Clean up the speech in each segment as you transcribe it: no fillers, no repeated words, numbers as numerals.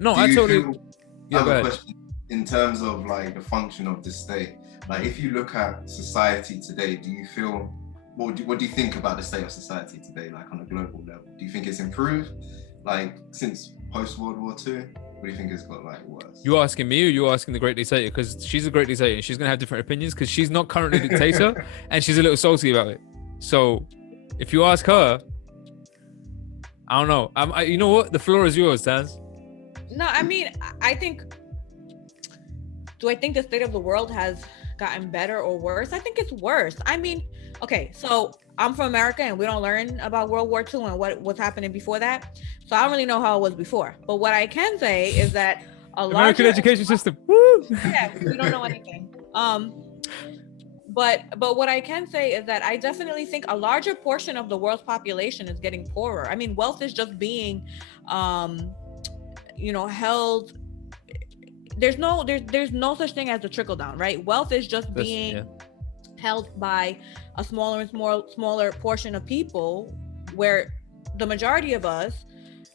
No, Do I you totally. feel, I Yeah, have go a ahead. question in terms of like the function of the state. Like if you look at society today, do you feel, what do you think about the state of society today, like on a global level? Do you think it's improved, like since post-World War II? What do you think it's got like worse? You asking me, or you asking the great dictator? Because she's a great dictator and she's gonna have different opinions because she's not currently a dictator and she's a little salty about it. So if you ask her, I don't know. You know what? The floor is yours, Taz. No, I mean, I think, do I think the state of the world has gotten better or worse? I think it's worse. I mean, okay, so I'm from America and we don't learn about World War II and what's happening before that. So I don't really know how it was before. But what I can say is that American education system. Woo! Yeah, we don't know anything. But what I can say is that I definitely think a larger portion of the world's population is getting poorer. I mean, wealth is just being, held. There's no such thing as a trickle down, right? Wealth is just being held by a smaller and smaller portion of people, where the majority of us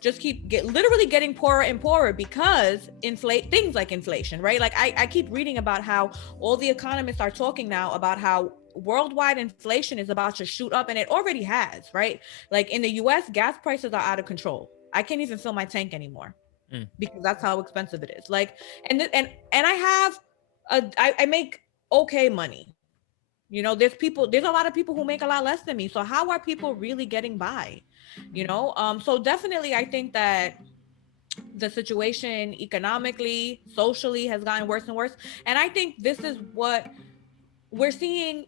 just keep literally getting poorer and poorer because things like inflation, right? Like I keep reading about how all the economists are talking now about how worldwide inflation is about to shoot up, and it already has, right? Like in the US, gas prices are out of control. I can't even fill my tank anymore because that's how expensive it is. Like, and I make okay money. You know, there's a lot of people who make a lot less than me. So how are people really getting by? So definitely I think that the situation economically, socially has gotten worse and worse. And I think this is what we're seeing,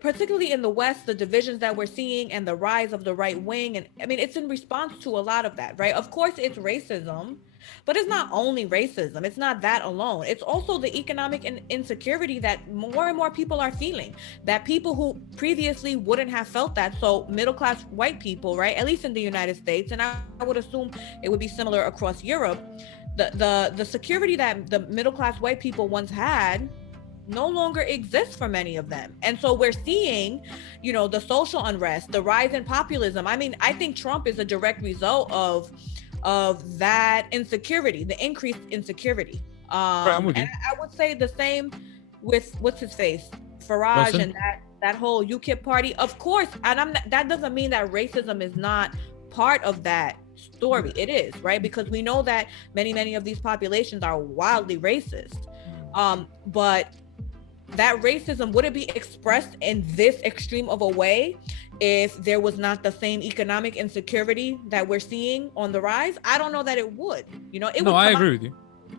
particularly in the West, the divisions that we're seeing and the rise of the right wing. And I mean, it's in response to a lot of that, right? Of course, it's racism, but it's not only racism. It's not that alone. It's also the economic insecurity that more and more people are feeling, that people who previously wouldn't have felt that. So middle-class white people, right? At least in the United States, and I would assume it would be similar across Europe. The security that the middle-class white people once had no longer exists for many of them. And so we're seeing, the social unrest, the rise in populism. I mean, I think Trump is a direct result of that insecurity, the increased insecurity. And I would say the same with what's his face, Farage, and that whole UKIP party. Of course, and that doesn't mean that racism is not part of that story. It is, right? Because we know that many of these populations are wildly racist. But that racism wouldn't be expressed in this extreme of a way if there was not the same economic insecurity that we're seeing on the rise. I don't know that it would. I agree with you.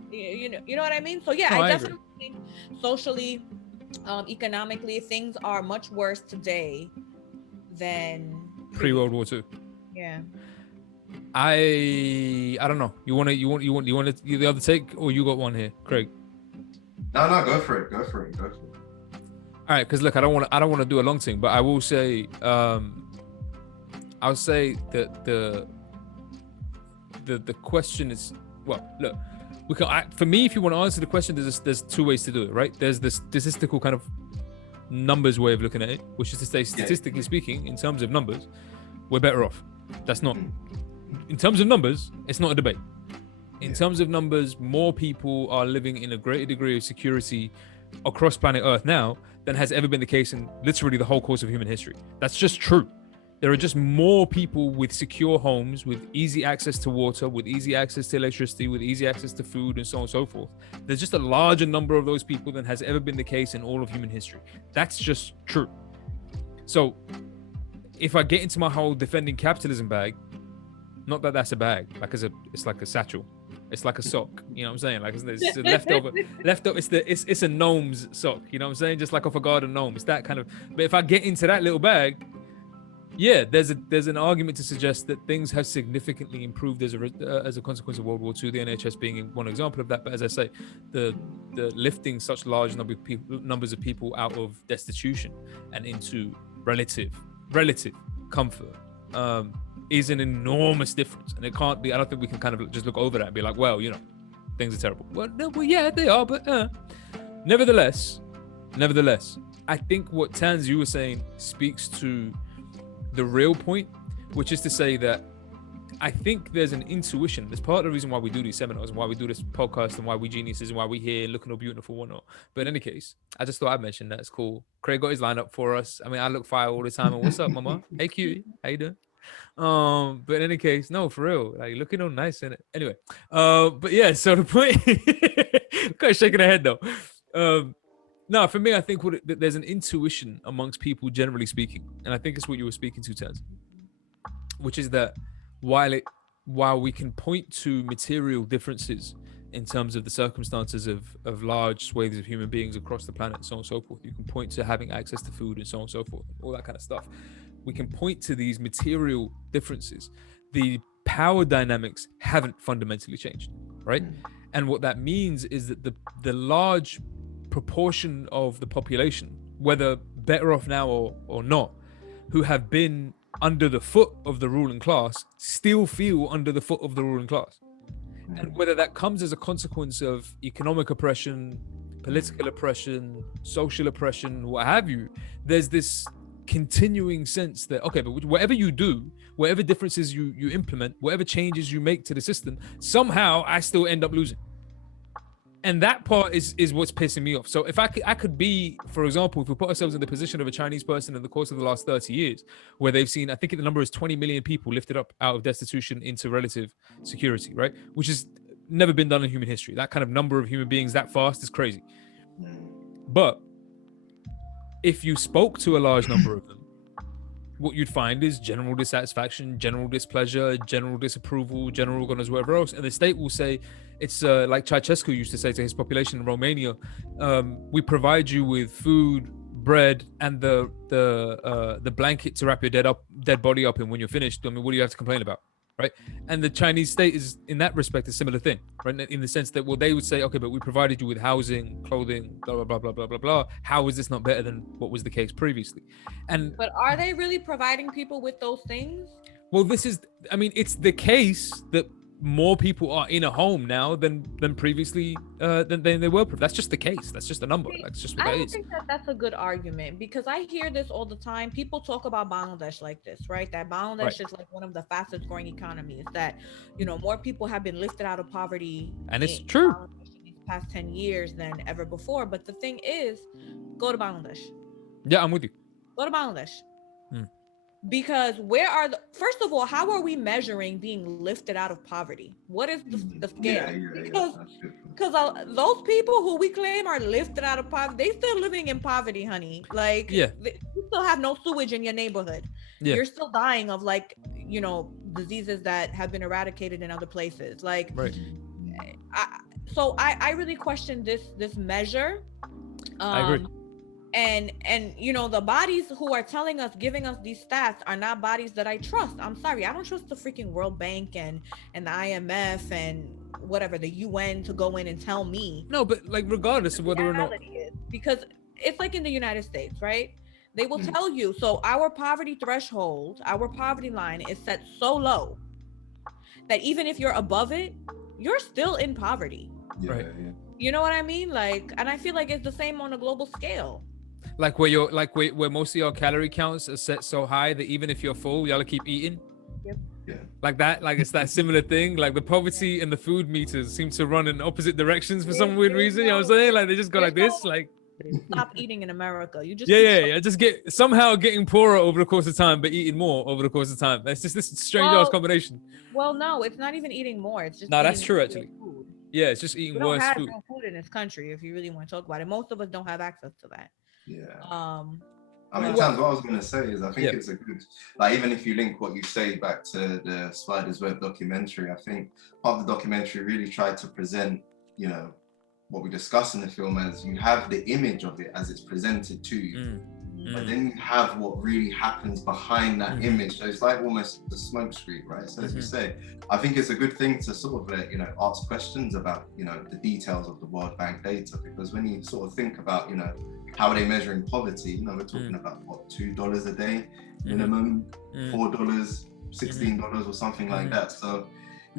You know what I mean? So yeah, I definitely think socially, economically, things are much worse today than pre-World War II. Yeah. I don't know. You want the other take, or you got one here, Craig? No, go for it. All right, because look, I don't want to do a long thing, but I will say, I'll say that the question is, well, look, for me, if you want to answer the question, there's two ways to do it, right? There's this statistical kind of numbers way of looking at it, which is to say, statistically speaking, in terms of numbers, we're better off. That's not, in terms of numbers, it's not a debate. In terms of numbers, more people are living in a greater degree of security across planet Earth now than has ever been the case in literally the whole course of human history. That's just true. There are just more people with secure homes, with easy access to water, with easy access to electricity, with easy access to food, and so on and so forth. There's just a larger number of those people than has ever been the case in all of human history. That's just true. So if I get into my whole defending capitalism bag, not that that's a bag, it's like a satchel. It's like a sock, you know what I'm saying? Like it's a leftover. It's a gnome's sock, you know what I'm saying? Just like off a garden gnome. It's that kind of. But if I get into that little bag, yeah, there's an argument to suggest that things have significantly improved as a consequence of World War II. The NHS being one example of that. But as I say, the lifting such large numbers of people out of destitution and into relative comfort is an enormous difference, and it can't be. I don't think we can kind of just look over that and be like, well, things are terrible. Well, yeah, they are, but nevertheless, I think what Tanz, you were saying, speaks to the real point, which is to say that I think there's an intuition. That's part of the reason why we do these seminars and why we do this podcast and why we geniuses and why we here looking all beautiful and whatnot. But in any case, I just thought I'd mention that. It's cool. Craig got his line up for us. I mean, I look fire all the time. And what's up, mama? Hey, cutie. How you doing? But in any case, no, for real. Like, looking all nice in it. Anyway, but yeah, so the point, kind of shaking her head though. No, for me, I think there's an intuition amongst people, generally speaking. And I think it's what you were speaking to, Taz, which is that while we can point to material differences in terms of the circumstances of large swathes of human beings across the planet, so on and so forth, you can point to having access to food and so on and so forth, all that kind of stuff. We can point to these material differences. The power dynamics haven't fundamentally changed, right? And what that means is that the large proportion of the population, whether better off now or not, who have been under the foot of the ruling class, still feel under the foot of the ruling class. And whether that comes as a consequence of economic oppression, political oppression, social oppression, what have you, there's this continuing sense that, okay, but whatever you do, whatever differences you implement, whatever changes you make to the system, somehow I still end up losing. And that part is what's pissing me off. So if I could be, for example, if we put ourselves in the position of a Chinese person in the course of the last 30 years, where they've seen, I think the number is 20 million people lifted up out of destitution into relative security, right? Which has never been done in human history. That kind of number of human beings that fast is crazy. But if you spoke to a large number of them, what you'd find is general dissatisfaction, general displeasure, general disapproval, general God knows whatever else. And the state will say, it's like Ceausescu used to say to his population in Romania, we provide you with food, bread, and the blanket to wrap your dead body up in when you're finished. I mean, what do you have to complain about, right? And the Chinese state is, in that respect, a similar thing, right? In the sense that, well, they would say, okay, but we provided you with housing, clothing, blah, blah, blah, blah, blah, blah, blah. How is this not better than what was the case previously? But are they really providing people with those things? Well, it's the case that more people are in a home now than previously than they were. That's just the case. That's just a number. That's just what that is. I don't think that's a good argument, because I hear this all the time. People talk about Bangladesh like this, right? That Bangladesh is like one of the fastest growing economies, that, more people have been lifted out of poverty. And it's true. In these past 10 years than ever before. But the thing is, go to Bangladesh. Yeah, I'm with you. Go to Bangladesh. Because first of all, how are we measuring being lifted out of poverty? What is the scale? Because those people who we claim are lifted out of poverty, they still living in poverty, honey. Like, you still have no sewage in your neighborhood. You're still dying of diseases that have been eradicated in other places. Like, right. I really question this measure. I agree. And the bodies who are giving us these stats are not bodies that I trust. I'm sorry, I don't trust the freaking World Bank and the IMF and whatever, the UN, to go in and tell me. No, but like, regardless of whether or not, because it's like in the United States, right? They will tell you, so our poverty threshold, our poverty line is set so low that even if you're above it, you're still in poverty. Right. You know what I mean? Like, and I feel like it's the same on a global scale. Like where most of your calorie counts are set so high that even if you're full, y'all keep eating. Yep. Yeah. Like that, like it's that similar thing. Like the poverty and the food meters seem to run in opposite directions for some weird reason. You know what I'm saying? Like they just go like this. Like, stop eating in America. You just just somehow getting poorer over the course of time, but eating more over the course of time. That's just this strange ass combination. Well, no, it's not even eating more. It's just that's true actually. Food. Yeah, it's just eating worse food. We don't have food in this country, if you really want to talk about it. Most of us don't have access to that. Yeah. I mean, Tams, what I was going to say is I think it's a good, like, even if you link what you say back to the Spider's Web documentary, I think part of the documentary really tried to present, what we discuss in the film as you have the image of it as it's presented to you. But then you have what really happens behind that image. So it's like almost the smoke screen, right? So as you say, I think it's a good thing to sort of ask questions about, the details of the World Bank data, because when you sort of think about, how are they measuring poverty? We're talking about what, $2 a day minimum, $4, $16 or something like that. So,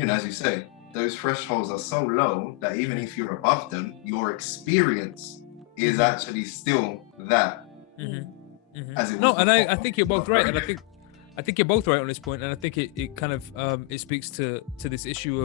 as you say, those thresholds are so low that even if you're above them, your experience is actually still that. As it was and I think you're both right. And I think I think you're both right on this point, and I think it kind of it speaks to this issue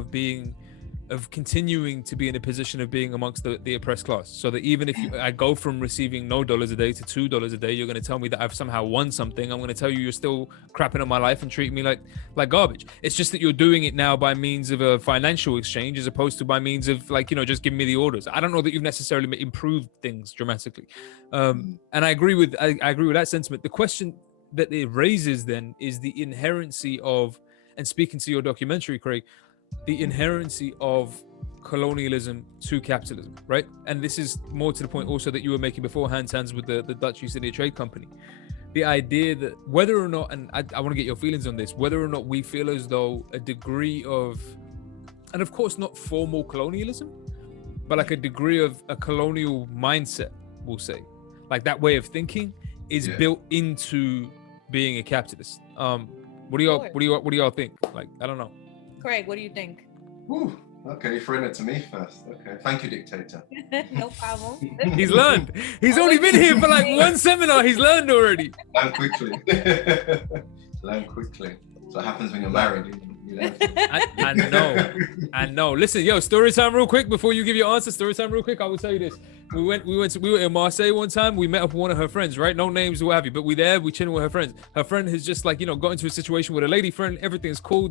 of continuing to be in a position of being amongst the oppressed class. So that even if I go from receiving no dollars a day to $2 a day, you're going to tell me that I've somehow won something. I'm going to tell you you're still crapping on my life and treating me like garbage. It's just that you're doing it now by means of a financial exchange as opposed to by means of just give me the orders. I don't know that you've necessarily improved things dramatically. And I agree with that sentiment. The question that it raises then is the inherency of, and speaking to your documentary, Craig, the inherency of colonialism to capitalism, right? And this is more to the point also that you were making beforehand, Hans, with the Dutch East India Trade Company. The idea that whether or not, and I want to get your feelings on this, whether or not we feel as though a degree of, and of course not formal colonialism, but like a degree of a colonial mindset, we'll say, like that way of thinking is built into being a capitalist. What do y'all think? Like, I don't know. Craig, what do you think? Ooh, okay, you're throwing it to me first. Okay, thank you, dictator. No problem. He's learned. He's only been here for like one seminar. He's learned already. Learn quickly. Learn quickly. That's what happens when you're married. I know. Listen, yo, story time real quick before you give your answer. Story time real quick. I will tell you this. We were in Marseille one time. We met up with one of her friends, right? No names or what have you, but we chilling with her friends. Her friend has just got into a situation with a lady friend. Everything's cool.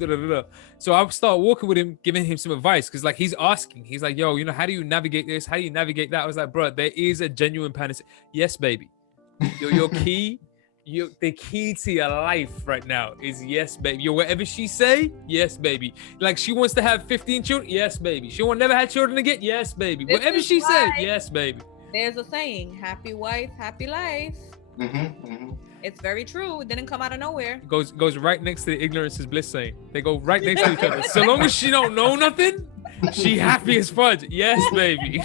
So I start walking with him, giving him some advice because he's asking. He's like, yo, how do you navigate this? How do you navigate that? I was like, bro, there is a genuine panic. Yes, baby. Your key. The key to your life right now is yes, baby. Whatever she say, yes, baby. Like she wants to have 15 children, yes, baby. She won't never have children again, yes, baby. Whatever she said, yes, baby. There's a saying: happy wife, happy life. It's very true. It didn't come out of nowhere. It goes right next to the ignorance is bliss saying. They go right next to each other. So long as she don't know nothing, she happy as fudge. Yes, baby.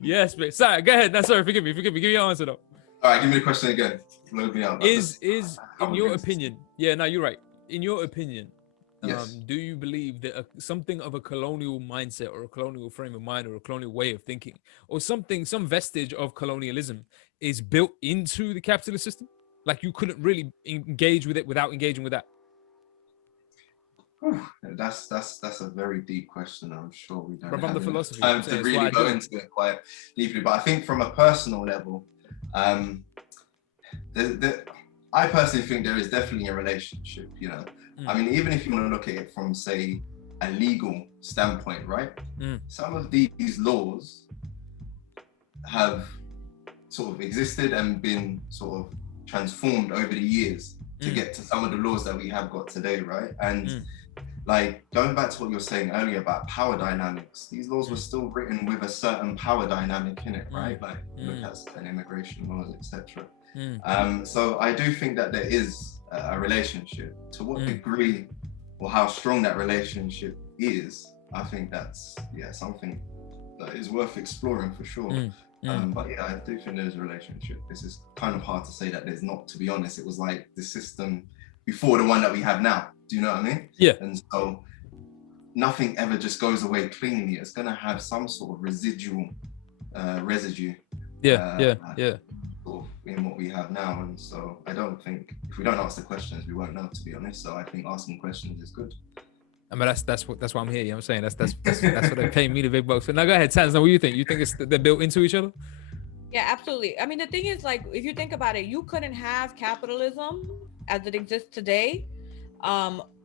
Yes, baby. Sorry, go ahead. No, sorry, forgive me. Give me your answer though. All right, give me the question again. Load me up. Is in your opinion? Yeah, no, you're right. In your opinion, do you believe that something of a colonial mindset or a colonial frame of mind or a colonial way of thinking or some vestige of colonialism is built into the capitalist system? Like you couldn't really engage with it without engaging with that? That's a very deep question. I'm sure we don't have the philosophy time to really go into it quite deeply. But I think from a personal level, I personally think there is definitely a relationship, I mean, even if you want to look at it from, say, a legal standpoint, right? Some of these laws have sort of existed and been sort of transformed over the years to get to some of the laws that we have got today, right? And like going back to what you were saying earlier about power dynamics, these laws were still written with a certain power dynamic in it, right? Like look at certain immigration laws, etc. So I do think that there is a relationship. To what degree or how strong that relationship is, I think that's something that is worth exploring for sure. But yeah, I do think there's a relationship. This is kind of hard to say that there's not, to be honest. It was like the system before the one that we have now. Do you know what I mean? Yeah. And so nothing ever just goes away cleanly. It's going to have some sort of residue. Sort of in what we have now. And so I don't think, if we don't ask the questions, we won't know, to be honest. So I think asking questions is good. I mean, that's why I'm here. You know what I'm saying? That's what they pay me the big bucks for. Now go ahead, Tans. Now what do you think? You think they're built into each other? Yeah, absolutely. I mean, the thing is, like, if you think about it, you couldn't have capitalism as it exists today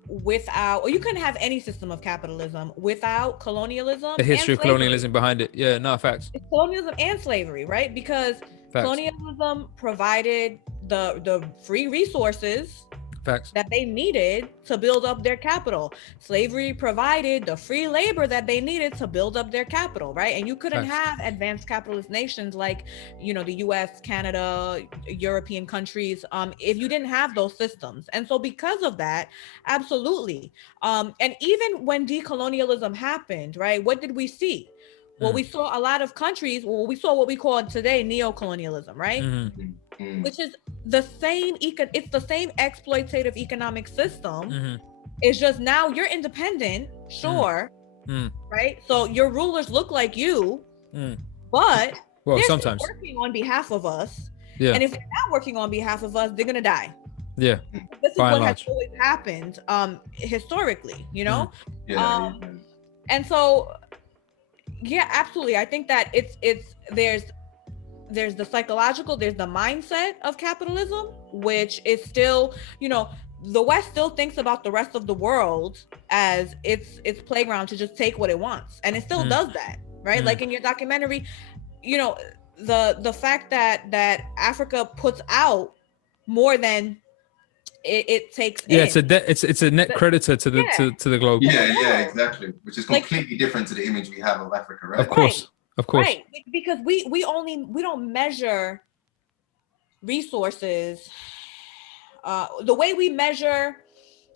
without, or you couldn't have any system of capitalism without colonialism. The history of colonialism behind it. Yeah, no, facts. It's colonialism and slavery, right? Because colonialism provided the free resources that they needed to build up their capital. Slavery provided the free labor that they needed to build up their capital, right? And you couldn't have advanced capitalist nations like, the US, Canada, European countries, if you didn't have those systems. And so because of that, absolutely. And even when decolonialism happened, right, what did we see? Well, we saw a lot of countries, we saw what we call today neocolonialism, right? Which is the same, it's the same exploitative economic system. It's just now you're independent, sure, right? So your rulers look like you, but they're sometimes working on behalf of us. And if they're not working on behalf of us, they're gonna die. Yeah. This is By and what has large. always happened historically, you know? Yeah. And so yeah, absolutely. I think that there's the psychological, there's the mindset of capitalism, which is still, the West still thinks about the rest of the world as its playground to just take what it wants, and it still does that, right? Like in your documentary, the fact that Africa puts out more than it takes Yeah, in. it's a net creditor to the globe. Yeah, exactly. Which is completely different to the image we have of Africa, right? Of course. Right, because we don't measure resources. The way we measure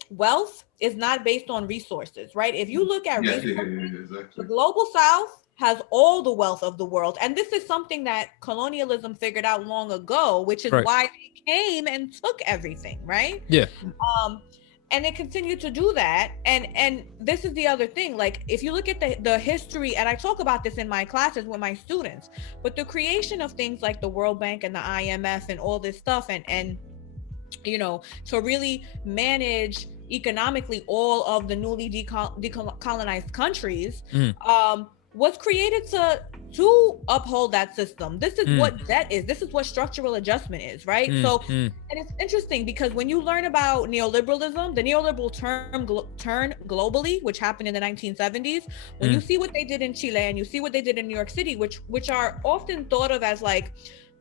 wealth is not based on resources, right? If you look at resources, the global South has all the wealth of the world, and this is something that colonialism figured out long ago, which is why they came and took everything, right? Yeah. And they continue to do that, and this is the other thing. Like, if you look at the history, and I talk about this in my classes with my students, but the creation of things like the World Bank and the IMF and all this stuff, and to really manage economically all of the newly decolonized countries, was created to uphold that system. This is what debt is. This is what structural adjustment is, right? And it's interesting because when you learn about neoliberalism, the neoliberal turn globally, which happened in the 1970s, when you see what they did in Chile and you see what they did in New York City, which are often thought of as like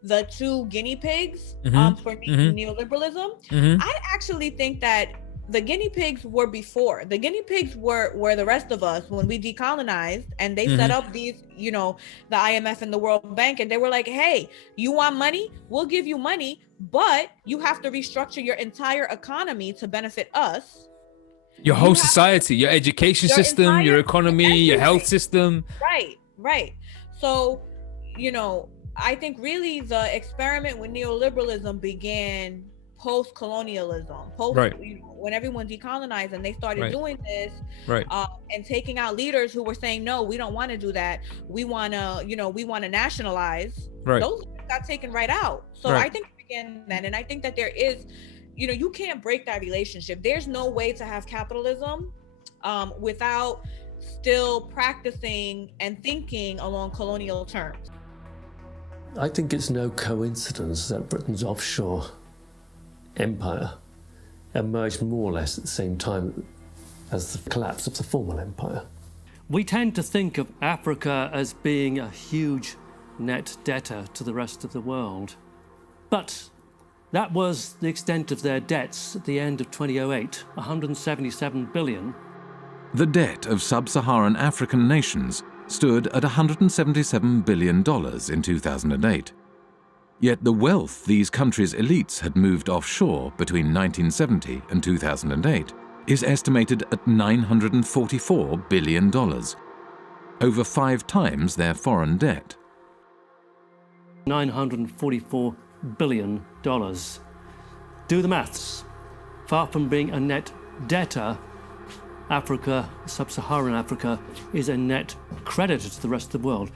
the two guinea pigs for neoliberalism, I actually think that the guinea pigs were before. The guinea pigs were the rest of us when we decolonized, and they set up these, the IMF and the World Bank, and they were like, hey, you want money? We'll give you money, but you have to restructure your entire economy to benefit us. Your whole society, your education system, your economy, your health system. Right. So, I think really the experiment with neoliberalism began post-colonialism, when everyone decolonized and they started doing this, and taking out leaders who were saying, no, we don't want to do that. We want to nationalize. Those got taken right out. So I think it began then, and I think that there is, you can't break that relationship. There's no way to have capitalism without still practicing and thinking along colonial terms. I think it's no coincidence that Britain's offshore empire emerged more or less at the same time as the collapse of the former empire. We tend to think of Africa as being a huge net debtor to the rest of the world. But that was the extent of their debts at the end of 2008, 177 billion. The debt of sub-Saharan African nations stood at $177 billion in 2008. Yet the wealth these countries' elites had moved offshore between 1970 and 2008 is estimated at $944 billion, over 5 times their foreign debt. $944 billion. Do the maths. Far from being a net debtor, Africa, sub-Saharan Africa, is a net creditor to the rest of the world.